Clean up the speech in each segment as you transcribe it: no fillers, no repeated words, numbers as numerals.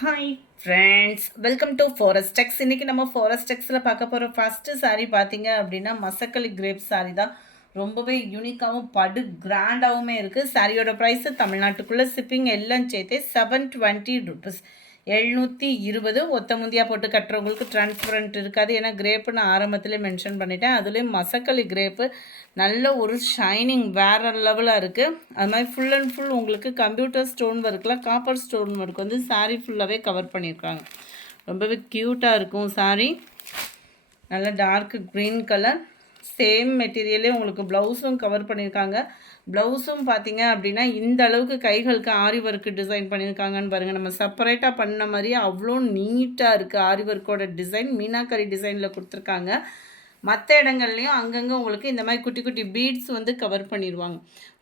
Hi friends, welcome to ஃபாரஸ்டெக்ஸ். இன்றைக்கி நம்ம ஃபாரஸ்டெக்ஸில் பார்க்க போகிற ஃபஸ்ட்டு சாரீ பார்த்தீங்க அப்படின்னா மசக்களி கிரேப் சாரீ தான். ரொம்பவே யூனிக்காகவும் படு கிராண்டாகவுமே இருக்குது. சாரியோட ப்ரைஸு தமிழ்நாட்டுக்குள்ளே ஷிப்பிங் எல்லாம் சேர்த்து ₹720. 720. ஒத்த முந்தியாக போட்டு கட்டுறவங்களுக்கு டிரான்ஸ்பரண்ட் இருக்காது. ஏன்னா கிரேப்பு நான் ஆரம்பத்திலே மென்ஷன் பண்ணிட்டேன். அதுலேயும் மசக்களி கிரேப்பு நல்ல ஒரு ஷைனிங் வேறு லெவலாக இருக்குது. அது மாதிரி ஃபுல் அண்ட் ஃபுல் உங்களுக்கு கம்ப்யூட்டர் ஸ்டோன் ஒர்க்கில் காப்பர் ஸ்டோன் ஒர்க் வந்து சாரீ ஃபுல்லாகவே கவர் பண்ணியிருக்காங்க. ரொம்பவே க்யூட்டாக இருக்கும் சாரீ. நல்ல டார்க் க்ரீன் கலர். சேம் மெட்டீரியலே உங்களுக்கு ப்ளவுஸும் கவர் பண்ணியிருக்காங்க. ப்ளவுஸும் பார்த்தீங்க அப்படின்னா இந்த அளவுக்கு கைகளுக்கு ஆரி ஒர்க்கு டிசைன் பண்ணியிருக்காங்கன்னு பாருங்கள். நம்ம செப்பரேட்டாக பண்ண மாதிரியே அவ்வளோ நீட்டாக இருக்குது. ஆரி ஒர்க்கோட டிசைன் மீனாக்கரி டிசைனில் கொடுத்துருக்காங்க. மற்ற இடங்கள்லையும் அங்கங்கே உங்களுக்கு இந்த மாதிரி குட்டி குட்டி பீட்ஸ் வந்து கவர் பண்ணிடுவாங்க.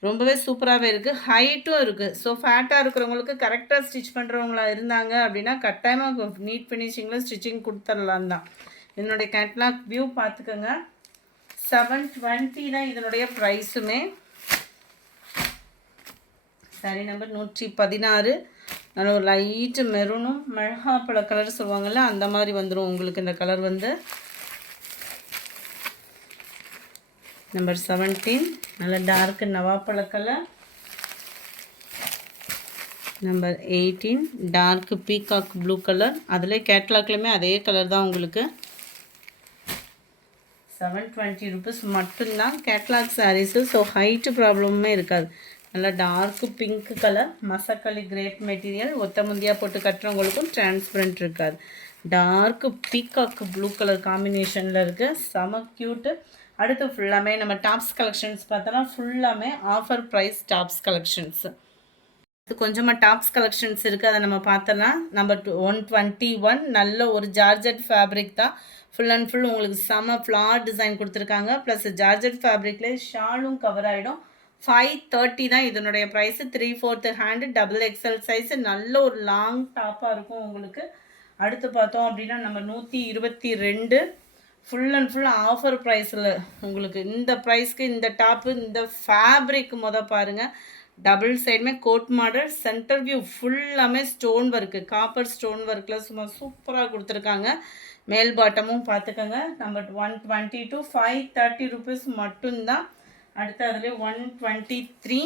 ரொம்பவே சூப்பராகவே இருக்குது. ஹைட்டும் இருக்குது. ஸோ ஃபேட்டாக இருக்கிறவங்களுக்கு கரெக்டாக ஸ்டிச் பண்ணுறவங்களா இருந்தாங்க அப்படின்னா கட்டாயமாக நீட் ஃபினிஷிங்கில் ஸ்டிச்சிங் கொடுத்துடலாம் தான். இதனுடைய கேட்லாக் வியூ பார்த்துக்கோங்க. 720 தான் இதனுடைய ப்ரைஸுமே. Sorry number 116. நல்ல ஒரு லைட்டு மெரூனும் மிளகாப்பழ கலர் சொல்லுவாங்கள்ல, அந்த மாதிரி வந்துடும் உங்களுக்கு இந்த கலர் வந்து. நம்பர் 17 நல்ல டார்க்கு நவாப்பழ colour. Number 18 dark peacock blue colour. அதில் கேட்லாக்லேயுமே அதே கலர் தான் உங்களுக்கு. ₹720 மட்டும்தான் கேட்லாக் சாரீஸு. ஸோ ஹைட்டு ப்ராப்ளமுமே இருக்காது. நல்லா dark pink colour Masakali crepe material. ஒத்த முந்தியாக போட்டு கட்டுறவங்களுக்கும் டிரான்ஸ்பரண்ட் இருக்காது. டார்க்கு பீகாக் ப்ளூ கலர் காம்பினேஷனில் இருக்குது. செம க்யூட்டு. அடுத்து ஃபுல்லாமே நம்ம டாப்ஸ் கலெக்ஷன்ஸ் பார்த்தோன்னா ஃபுல்லாமே ஆஃபர் ப்ரைஸ் டாப்ஸ் கலெக்ஷன்ஸு. இது கொஞ்சமாக டாப்ஸ் கலெக்ஷன்ஸ் இருக்குது, அதை நம்ம பார்த்தோன்னா நம்பர் 121 நல்ல ஒரு ஜார்ஜெட் ஃபேப்ரிக் தான். ஃபுல் அண்ட் ஃபுல் உங்களுக்கு செம ஃப்ளார் டிசைன் கொடுத்துருக்காங்க. ப்ளஸ் ஜார்ஜெட் ஃபேப்ரிக்லேயே ஷாலும் கவர் ஆகிடும். 530 தான் இதனுடைய price. 3/4 hand, double XL size. நல்ல ஒரு லாங் டாப்பாக இருக்கும் உங்களுக்கு. அடுத்து பார்த்தோம் அப்படின்னா நம்ம 122 ஃபுல் அண்ட் ஃபுல் ஆஃபர் ப்ரைஸில் உங்களுக்கு. இந்த ப்ரைஸ்க்கு இந்த டாப்பு இந்த ஃபேப்ரிக் பாருங்கள். டபுள் சைடுமே கோட் மாடல். சென்டர் வியூ ஃபுல்லாமே ஸ்டோன் ஒர்க்கு, காப்பர் ஸ்டோன் ஒர்க்கில் சும்மா சூப்பராக கொடுத்துருக்காங்க. மேல் பாட்டமும் பார்த்துக்கோங்க. நம்பர் 122 ₹530 மட்டும்தான். அடுத்து அதில் 123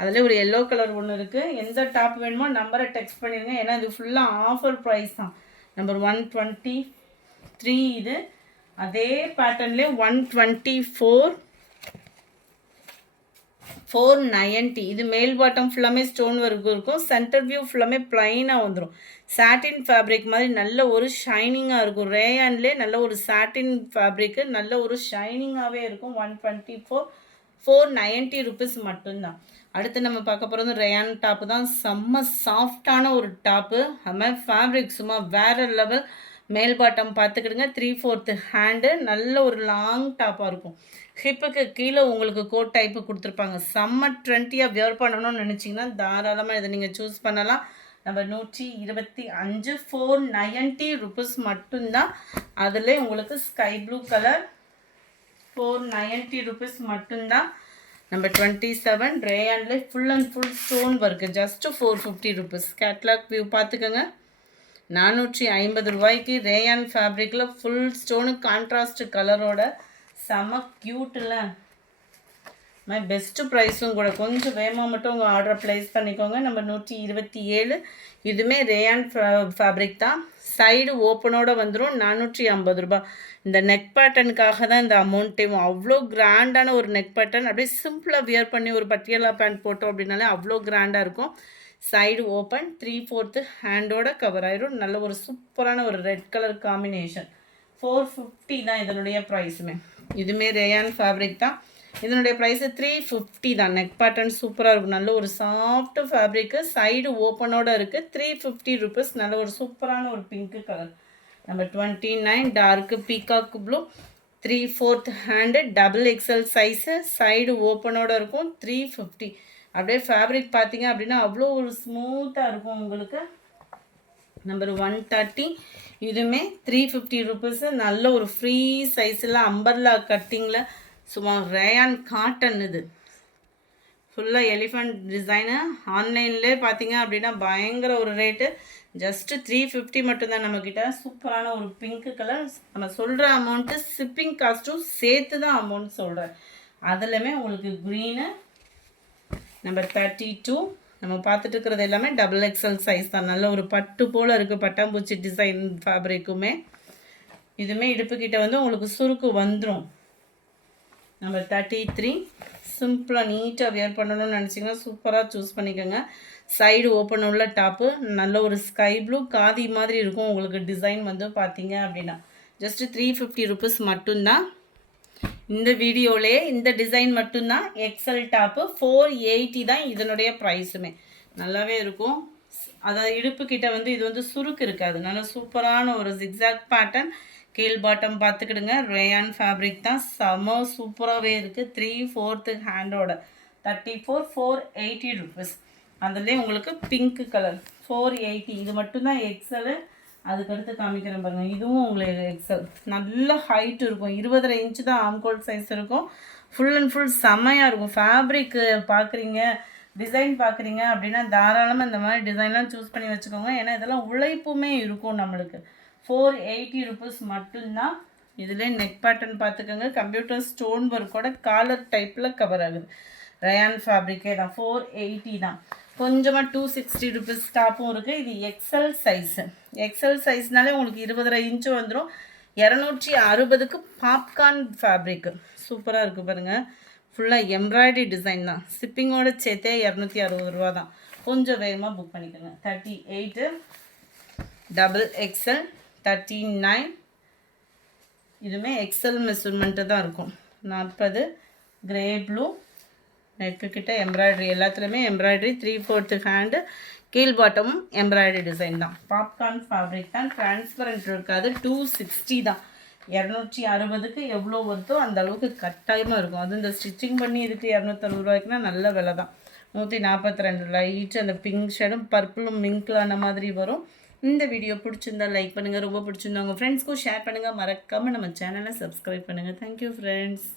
அதில் ஒரு எல்லோ கலர் ஒன்று இருக்குது. எந்த டாப் வேணுமோ நம்பரை டெக்ஸ்ட் பண்ணிடுங்க, ஏன்னா இது ஃபுல்லாக ஆஃபர் ப்ரைஸ் தான். நம்பர் 123 இது. அதே பேட்டர்ன்லேயே 124 490. இது மேல் பாட்டம் ஃபுல்லாமே ஸ்டோன் ஒர்க் இருக்கும். சென்டர் வியூ ஃபுல்லாமே ப்ளைனாக வந்துடும். சாட்டின் ஃபேப்ரிக் மாதிரி நல்ல ஒரு ஷைனிங்காக இருக்கும். ரேயான்லேயே நல்ல ஒரு சாட்டின் ஃபேப்ரிக்கு நல்ல ஒரு ஷைனிங்காகவே இருக்கும். 124 ₹490 மட்டும்தான். அடுத்து நம்ம பார்க்க போகிறது ரேயான் டாப்பு தான். செம்ம சாஃப்டான ஒரு டாப்பு. அது மாதிரி ஃபேப்ரிக் சும்மா வேறு லெவல். மேல் பாட்டம் பார்த்துக்கிடுங்க. 3/4 ஹேண்டு. நல்ல ஒரு லாங் டாப்பாக இருக்கும். ஹிப்புக்கு கீழே உங்களுக்கு கோட் டைப்பு கொடுத்துருப்பாங்க. செம்ம ட்ரெண்டியாக வியர் பண்ணணும்னு நினச்சிங்கன்னா தாராளமாக இதை நீங்கள் சூஸ் பண்ணலாம். நம்பர் 125 ₹490 மட்டும்தான். அதில் உங்களுக்கு ஸ்கை ப்ளூ கலர் ₹490 மட்டும்தான். நம்பர் 27 ரேயான்ல full and full stone work just ₹450. Catalogue view பார்த்துக்கோங்க. ₹450 ரேயான் ஃபேப்ரிக்கில் ஃபுல் ஸ்டோனு கான்ட்ராஸ்ட் கலரோட செம க்யூட்டில் மை பெஸ்ட்டு ப்ரைஸும் கூட. கொஞ்சம் வேகமாக மட்டும் உங்கள் ஆர்டரை ப்ளேஸ் பண்ணிக்கோங்க. நம்பர் 127 இதுவுமே ரேயான் ஃபேப்ரிக் தான். சைடு ஓப்பனோடு வந்துடும். ₹450. இந்த நெக் பேட்டர்னுக்காக தான் இந்த அமௌண்ட்டையும். அவ்வளோ கிராண்டான ஒரு நெக் பேட்டர்ன். அப்படியே சிம்பிளாக வியர் பண்ணி ஒரு பட்டியலா பேண்ட் போட்டோம் அப்படின்னாலே அவ்வளோ கிராண்டாக இருக்கும். சைடு ஓப்பன் 3/4 ஹேண்டோட கவர் ஆயிடும். நல்ல ஒரு சூப்பரான ஒரு ரெட் கலர் காம்பினேஷன். 450 தான் இதனுடைய ப்ரைஸுமே. இதுவுமே ரேயான் ஃபேப்ரிக் தான். இதனுடைய ப்ரைஸு 350 தான். நெக் பேட்டர்ன் சூப்பராக இருக்கும். நல்ல ஒரு சாஃப்ட் ஃபேப்ரிக்கு. சைடு ஓப்பனோடு இருக்குது. ₹350. நல்ல ஒரு சூப்பரான ஒரு pink colour. Number 29 dark peacock blue. 3/4 hand, double XL size. Side ஓப்பனோடு இருக்கும். 350. அப்படியே ஃபேப்ரிக் பார்த்தீங்க அப்படின்னா அவ்வளோ ஒரு ஸ்மூத்தாக இருக்கும் உங்களுக்கு. நம்பர் 130 இதுவுமே ₹350. நல்ல ஒரு ஃப்ரீ சைஸில் அம்பர்லா கட்டிங்கில் சும்மா ரேயான் காட்டன். இது ஃபுல்லாக எலிஃபண்ட் டிசைனு. ஆன்லைன்லேயே பார்த்தீங்க அப்படின்னா பயங்கர ஒரு ரேட்டு. ஜஸ்ட்டு 350 மட்டும்தான் நம்மக்கிட்ட. சூப்பரான ஒரு பிங்க்கு கலர். நம்ம சொல்கிற அமௌண்ட்டு ஷிப்பிங் காஸ்ட்டும் சேர்த்து தான் அமௌண்ட் சொல்கிறேன். அதுலேயுமே உங்களுக்கு க்ரீனு நம்பர் 32. நம்ம பார்த்துட்டு இருக்கிறது எல்லாமே XXL சைஸ் தான். நல்ல ஒரு பட்டு போல் இருக்குது, பட்டாம்பூச்சி டிசைன் ஃபேப்ரிக்குமே. இதுவுமே இடுப்புக்கிட்ட வந்து உங்களுக்கு சுருக்கு வந்துடும். நம்பர் 33. சிம்பிளாக நீட்டாக வியர் பண்ணணும்னு நினச்சிங்கன்னா சூப்பராக சூஸ் பண்ணிக்கோங்க. சைடு ஓப்பன் உள்ள டாப்பு, நல்ல ஒரு ஸ்கை ப்ளூ காதி மாதிரி இருக்கும் உங்களுக்கு டிசைன் வந்து பார்த்தீங்க அப்படின்னா. ஜஸ்ட்டு 350 ருபீஸ் மட்டும்தான். இந்த வீடியோவிலே இந்த டிசைன் மட்டும்தான். எக்ஸல் டாப்பு 480 தான் இதனுடைய ப்ரைஸுமே. நல்லாவே இருக்கும். அதாவது இடுப்புக்கிட்ட வந்து இது வந்து சுருக்கு இருக்காது. நல்ல சூப்பரான ஒரு ஜிக்ஸாக் பேட்டர்ன். கீழ் பாட்டம் பார்த்துக்கிடுங்க. ரேயான் ஃபேப்ரிக் தான். செம சூப்பராகவே இருக்குது. 3/4 ஹேண்டோட 34 480 ருபீஸ். அதுலேயே உங்களுக்கு பிங்க் கலர் 480. இது மட்டும்தான் எக்ஸலு. அதுக்கடுத்து காமிக்கிறேன் பாருங்கள். இதுவும் உங்களுக்கு எக்ஸல். நல்ல ஹைட் இருக்கும். 20.5 இன்ச்சு தான் ஆம்கோல் சைஸ் இருக்கும். ஃபுல் அண்ட் ஃபுல் செம்மையாக இருக்கும். ஃபேப்ரிக்கு பார்க்குறீங்க, டிசைன் பார்க்குறீங்க அப்படின்னா தாராளமாக இந்த மாதிரி டிசைன்லாம் சூஸ் பண்ணி வச்சுக்கோங்க. ஏன்னா இதெல்லாம் உழைப்புமே இருக்கும் நம்மளுக்கு. 480 ருபீஸ் மட்டும்தான். இதில் நெக் பேட்டர்ன் பார்த்துக்கோங்க. கம்ப்யூட்டர் ஸ்டோன் ஒர்க்கோட காலர் டைப்பில் கவர் ஆகுது. ரயான் ஃபேப்ரிக்கே தான். 480 தான். கொஞ்சமாக 260 ருபீஸ் டாப்பும் இருக்குது. இது எக்ஸல் சைஸு. எக்ஸல் சைஸ்னாலே உங்களுக்கு 20.5 இன்ச்சு வந்துடும். 260க்கு பாப்கார்ன் ஃபேப்ரிக்கு சூப்பராக இருக்குது பாருங்கள். ஃபுல்லாக எம்ப்ராய்டரி டிசைன் தான். ஷிப்பிங்கோட சேர்த்தே 260 ரூபா தான். கொஞ்சம் வேகமாக புக் பண்ணிக்கோங்க. 38 XXL 39. இதுவுமே எக்ஸல் மெஷர்மெண்ட்டு தான் இருக்கும். 40 கிரே ப்ளூ. நெக்குக்கிட்ட எம்ப்ராய்டரி, எல்லாத்துலேயுமே எம்ப்ராய்டரி. 3/4 ஹேண்டு. கீழ் பாட்டமும் எம்ப்ராய்டரி டிசைன் தான். பாப்கார்ன் ஃபேப்ரிக் தான். டிரான்ஸ்பரண்ட் இருக்காது. 260 தான். 260க்கு எவ்வளோ வருதோ அந்த அளவுக்கு கட்டாயமாக இருக்கும். அது இந்த ஸ்டிச்சிங் பண்ணி இருக்குது 260 ரூபாய்க்குனா நல்ல விலை தான். 142 லைட் அந்த பிங்க் ஷேடும் பர்பிளும் மிங்க்லான மாதிரி வரும். இந்த வீடியோ பிடிச்சிருந்தா லைக் பண்ணுங்கள். ரொம்ப பிடிச்சிருந்தா உங்கள் ஃப்ரெண்ட்ஸ்க்கும் ஷேர் பண்ணுங்கள். மறக்காமல் நம்ம சேனலை சப்ஸ்கிரைப் பண்ணுங்கள். Thank you friends.